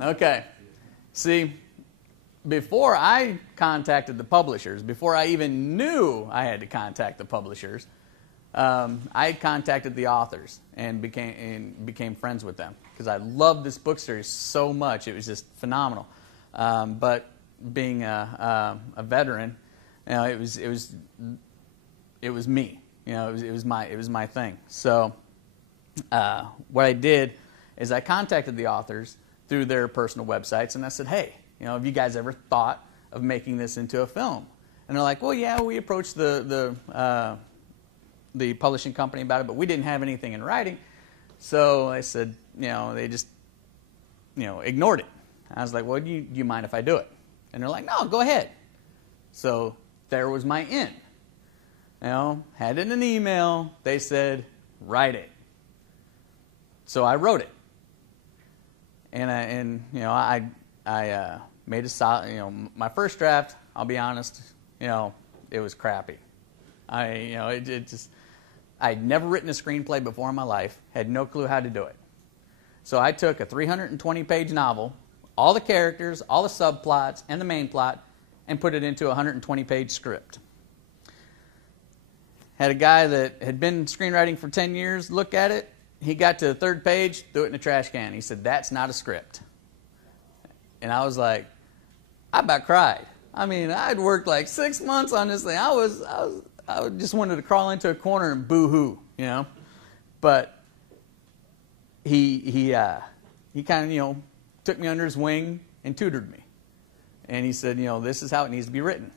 Okay. See, before I contacted the publishers, before I even knew I had to contact the publishers, I had contacted the authors and became friends with them because I loved this book series so much. It was just phenomenal. But being a veteran, you know, it was me. You know, it was my thing. So what I did is I contacted the authors through their personal websites, and I said, hey, you know, have you guys ever thought of making this into a film? And they're like, well, yeah, we approached the publishing company about it, but we didn't have anything in writing. So I said, you know, they just, you know, ignored it. I was like, well, do you mind if I do it? And they're like, no, go ahead. So there was my in. You know, had it in an email. They said, write it. So I wrote it. And you know, I made a solid, you know, my first draft, I'll be honest, you know, it was crappy. I'd never written a screenplay before in my life, had no clue how to do it. So I took a 320-page novel, all the characters, all the subplots, and the main plot, and put it into a 120-page script. Had a guy that had been screenwriting for 10 years look at it. He got to the third page, threw it in the trash can. He said, that's not a script. And I was like, I about cried. I mean, I'd worked like 6 months on this thing. I just wanted to crawl into a corner and boo-hoo, you know. But he kind of, you know, took me under his wing and tutored me. And he said, you know, this is how it needs to be written.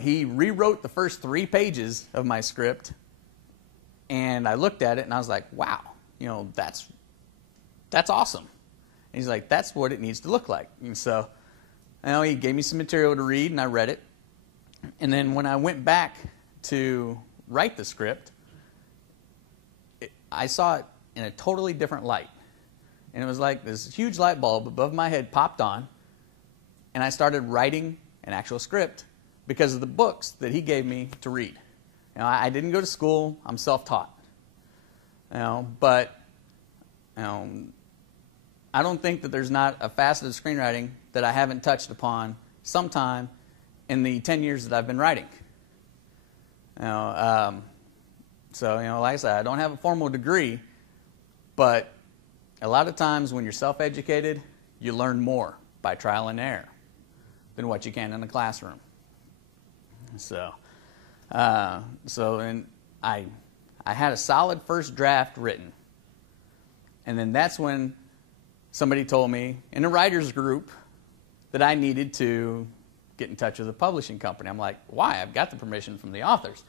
He rewrote the first 3 pages of my script, and I looked at it and I was like, wow, you know, that's awesome. And he's like, that's what it needs to look like. And so, you know, he gave me some material to read, and I read it. And then when I went back to write the script, I saw it in a totally different light. And it was like this huge light bulb above my head popped on, and I started writing an actual script because of the books that he gave me to read. You know, I didn't go to school. I'm self-taught. You know, but you know, I don't think that there's not a facet of screenwriting that I haven't touched upon sometime in the 10 years that I've been writing. You know, so, you know, like I said, I don't have a formal degree, but a lot of times when you're self-educated, you learn more by trial and error than what you can in the classroom. So, and I had a solid first draft written, and then that's when somebody told me in a writer's group that I needed to get in touch with a publishing company. I'm like, why? I've got the permission from the authors.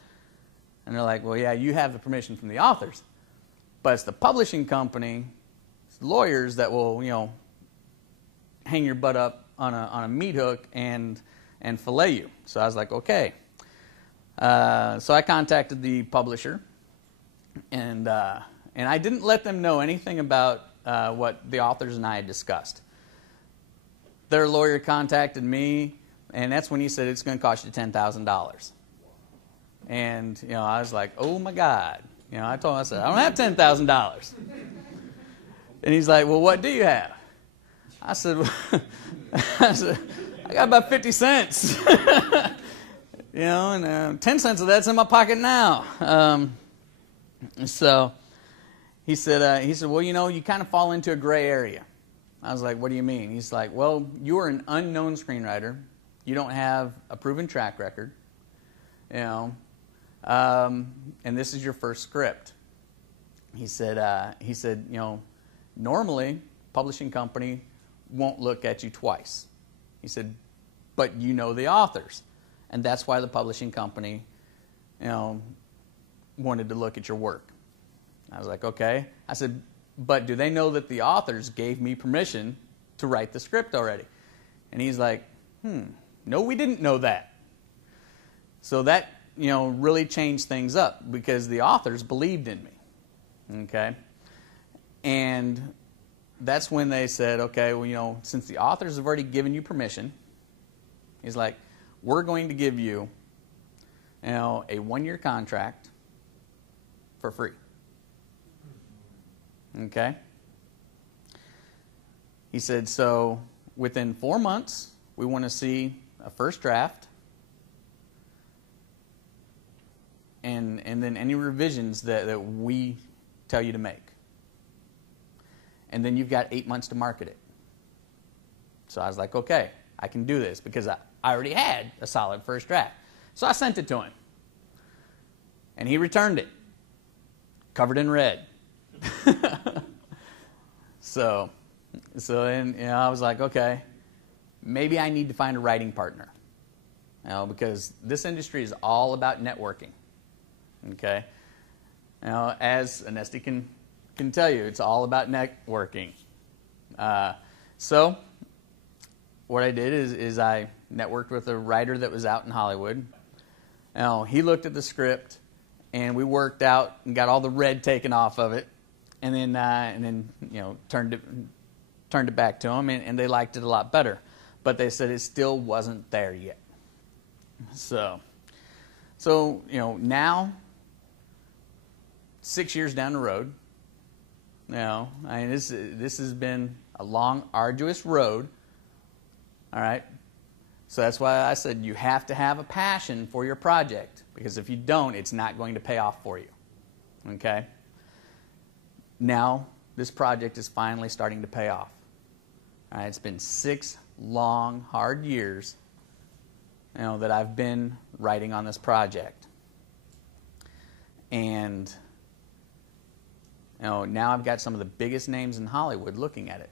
And they're like, well, yeah, you have the permission from the authors, but it's the publishing company, it's lawyers that will, you know, hang your butt up on a meat hook and fillet you. So I was like, okay. So I contacted the publisher, and I didn't let them know anything about what the authors and I had discussed. Their lawyer contacted me, and that's when he said it's going to cost you $10,000. And, you know, I was like, oh my God. You know, I told him, I said, I don't have $10,000. And he's like, well, what do you have? I said, I got about 50 cents. You know, and 10 cents of that's in my pocket now. So he said, well, you know, you kind of fall into a gray area. I was like, what do you mean? He's like, well, you are an unknown screenwriter. You don't have a proven track record, you know, and this is your first script. He said, you know, normally publishing company won't look at you twice. He said, but you know the authors, and that's why the publishing company, you know, wanted to look at your work. I was like, okay. I said, but do they know that the authors gave me permission to write the script already? And he's like, no, we didn't know that. So that, you know, really changed things up because the authors believed in me. Okay? And that's when they said, okay, well, you know, since the authors have already given you permission, he's like, we're going to give you, you know, a 1-year contract for free. Okay? he said, so within 4 months, we want to see a first draft, and then any revisions that we tell you to make. And then you've got 8 months to market it. So I was like, okay, I can do this because I already had a solid first draft. So I sent it to him. And he returned it, covered in red. So then, I was like, okay, maybe I need to find a writing partner. Because this industry is all about networking. Okay? As Anesti can tell you, it's all about networking. So what I did is I networked with a writer that was out in Hollywood. He looked at the script, and we worked out and got all the red taken off of it, and then turned it back to them, and they liked it a lot better. But they said it still wasn't there yet. So now, 6 years down the road, this has been a long, arduous road. All right. So that's why I said you have to have a passion for your project, because if you don't, it's not going to pay off for you. Okay? Now, this project is finally starting to pay off. All right, it's been 6 long, hard years that I've been writing on this project. And now I've got some of the biggest names in Hollywood looking at it.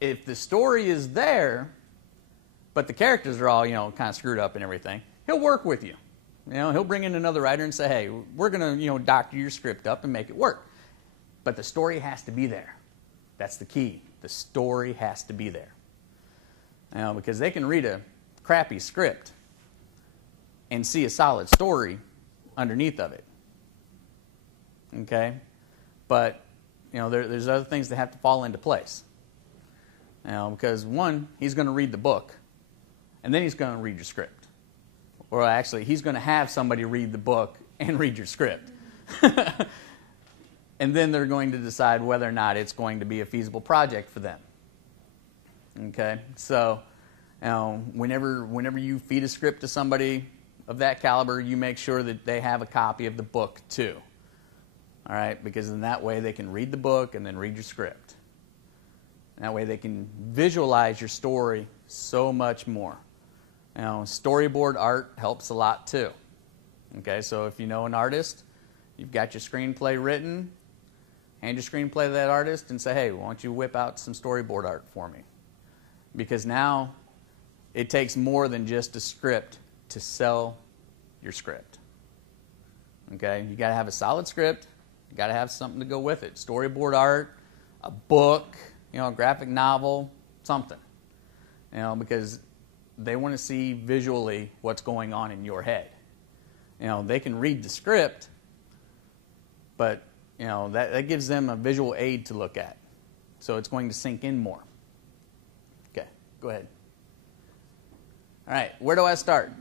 If the story is there, but the characters are all, kind of screwed up and everything, he'll work with you. He'll bring in another writer and say, hey, we're going to, doctor your script up and make it work. But the story has to be there. That's the key. The story has to be there. Because they can read a crappy script and see a solid story underneath of it. Okay? But, there's other things that have to fall into place. Because one, he's going to read the book, and then he's going to read your script. Or actually, he's going to have somebody read the book and read your script. And then they're going to decide whether or not it's going to be a feasible project for them. Okay? So, whenever you feed a script to somebody of that caliber, you make sure that they have a copy of the book too. All right? Because in that way they can read the book and then read your script. That way they can visualize your story so much more. Storyboard art helps a lot too. Okay, so if you know an artist, you've got your screenplay written, hand your screenplay to that artist and say, hey, why don't you whip out some storyboard art for me? Because now it takes more than just a script to sell your script. Okay, you got to have a solid script, you got to have something to go with it. Storyboard art, a book, a graphic novel, something. Because they want to see visually what's going on in your head. They can read the script, but that gives them a visual aid to look at. So it's going to sink in more. Okay, go ahead. All right, where do I start?